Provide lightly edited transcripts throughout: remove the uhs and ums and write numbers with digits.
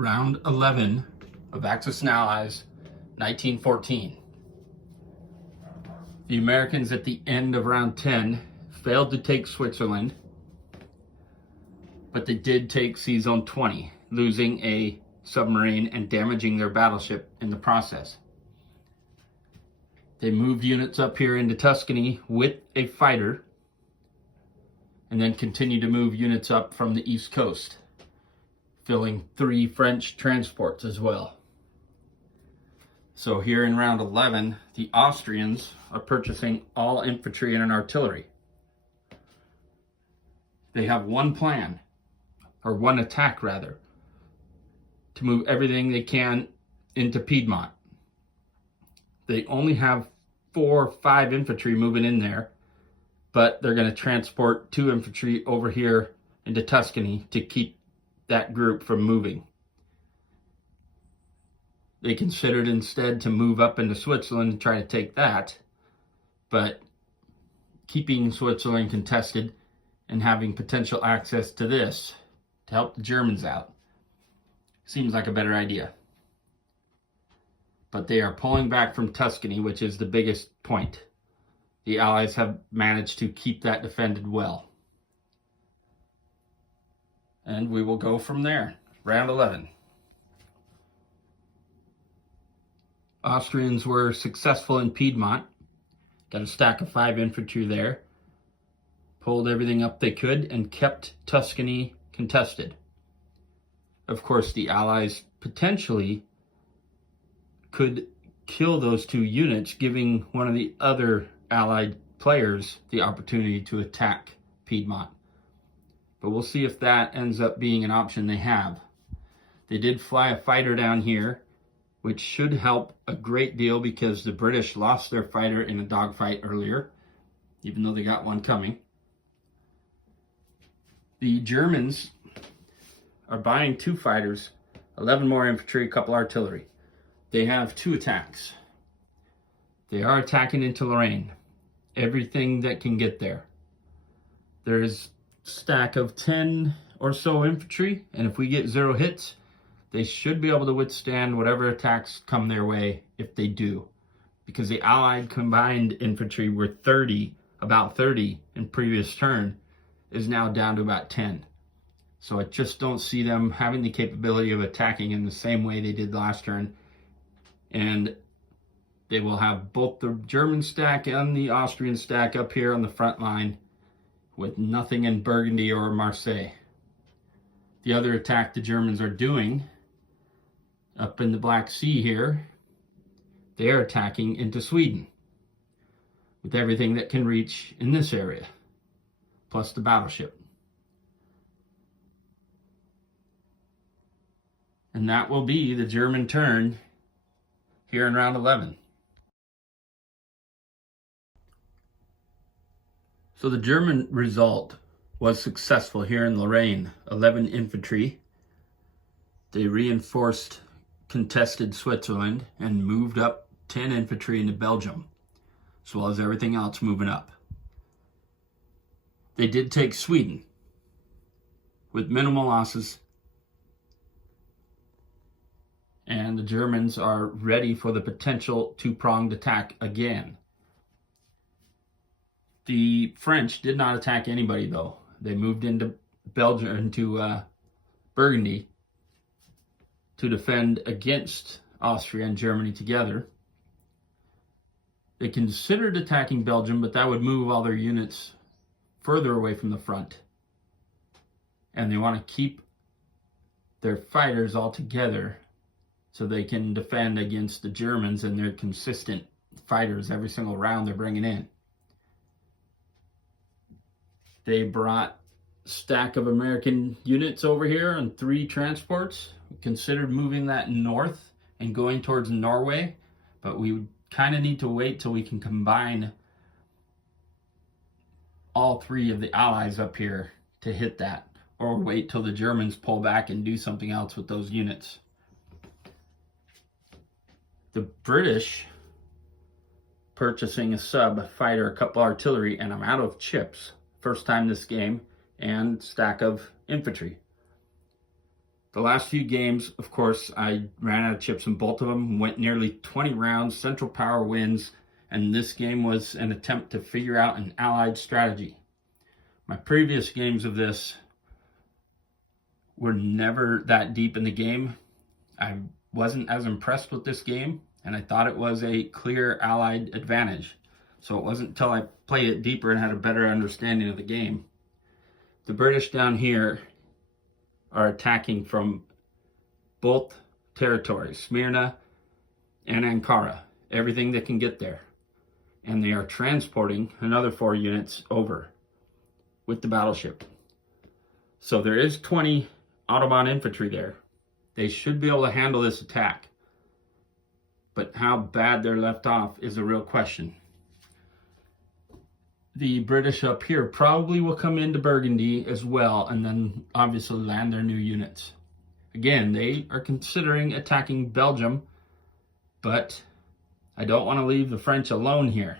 Round 11 of Axis&Allies 1914. The Americans at the end of round 10 failed to take Switzerland, but they did take Sea Zone 20, losing a submarine and damaging their battleship in the process. They moved units up here into Tuscany with a fighter, and then continued to move units up from the east coast, filling 3 French transports as well. So here in round 11, the Austrians are purchasing all infantry and artillery. They have one plan, or one attack rather, to move everything they can into Piedmont. They only have 4 or 5 infantry moving in there, but they're going to transport 2 infantry over here into Tuscany to keep that group from moving. They considered instead to move up into Switzerland and try to take that, but keeping Switzerland contested and having potential access to this to help the Germans out seems like a better idea. But they are pulling back from Tuscany, which is the biggest point. The Allies have managed to keep that defended well. And we will go from there. Round 11. Austrians were successful in Piedmont. Got a stack of 5 infantry there. Pulled everything up they could and kept Tuscany contested. Of course, the Allies potentially could kill those 2 units, giving one of the other Allied players the opportunity to attack Piedmont. But we'll see if that ends up being an option they have. They did fly a fighter down here, which should help a great deal because the British lost their fighter in a dogfight earlier, even though they got one coming. The Germans are buying 2 fighters, 11 more infantry, a couple artillery. They have 2 attacks. They are attacking into Lorraine. Everything that can get there. There's a stack of 10 or so infantry, and if we get 0 hits, they should be able to withstand whatever attacks come their way if they do. Because the Allied combined infantry were about 30 in previous turn, is now down to about 10. So I just don't see them having the capability of attacking in the same way they did last turn. And they will have both the German stack and the Austrian stack up here on the front line with nothing in Burgundy or Marseille. The other attack the Germans are doing up in the Black Sea here, they are attacking into Sweden with everything that can reach in this area, plus the battleship. And that will be the German turn here in round 11. So the German result was successful here in Lorraine. 11 infantry. They reinforced contested Switzerland and moved up 10 infantry into Belgium, as well as everything else moving up. They did take Sweden with minimal losses, and the Germans are ready for the potential 2-pronged attack again. The French did not attack anybody though. They moved into Belgium, into Burgundy, to defend against Austria and Germany together. They considered attacking Belgium, but that would move all their units further away from the front. And they want to keep their fighters all together so they can defend against the Germans and their consistent fighters every single round they're bringing in. They brought a stack of American units over here on 3 transports. We considered moving that north and going towards Norway, but we would kind of need to wait till we can combine all 3 of the Allies up here to hit that, or wait till the Germans pull back and do something else with those units. The British purchasing a sub, a fighter, a couple artillery, and I'm out of chips. First time this game, and stack of infantry. The last few games, of course, I ran out of chips in both of them, went nearly 20 rounds, Central Power wins, and this game was an attempt to figure out an Allied strategy. My previous games of this were never that deep in the game. I wasn't as impressed with this game, and I thought it was a clear Allied advantage. So it wasn't until I played it deeper and had a better understanding of the game. The British down here are attacking from both territories, Smyrna and Ankara, everything that can get there. And they are transporting another 4 units over with the battleship. So there is 20 Ottoman infantry there. They should be able to handle this attack. But how bad they're left off is a real question. The British up here probably will come into Burgundy as well, and then obviously land their new units. Again, they are considering attacking Belgium, but I don't want to leave the French alone here,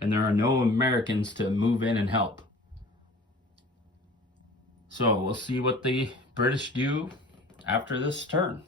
and there are no Americans to move in and help. So we'll see what the British do after this turn.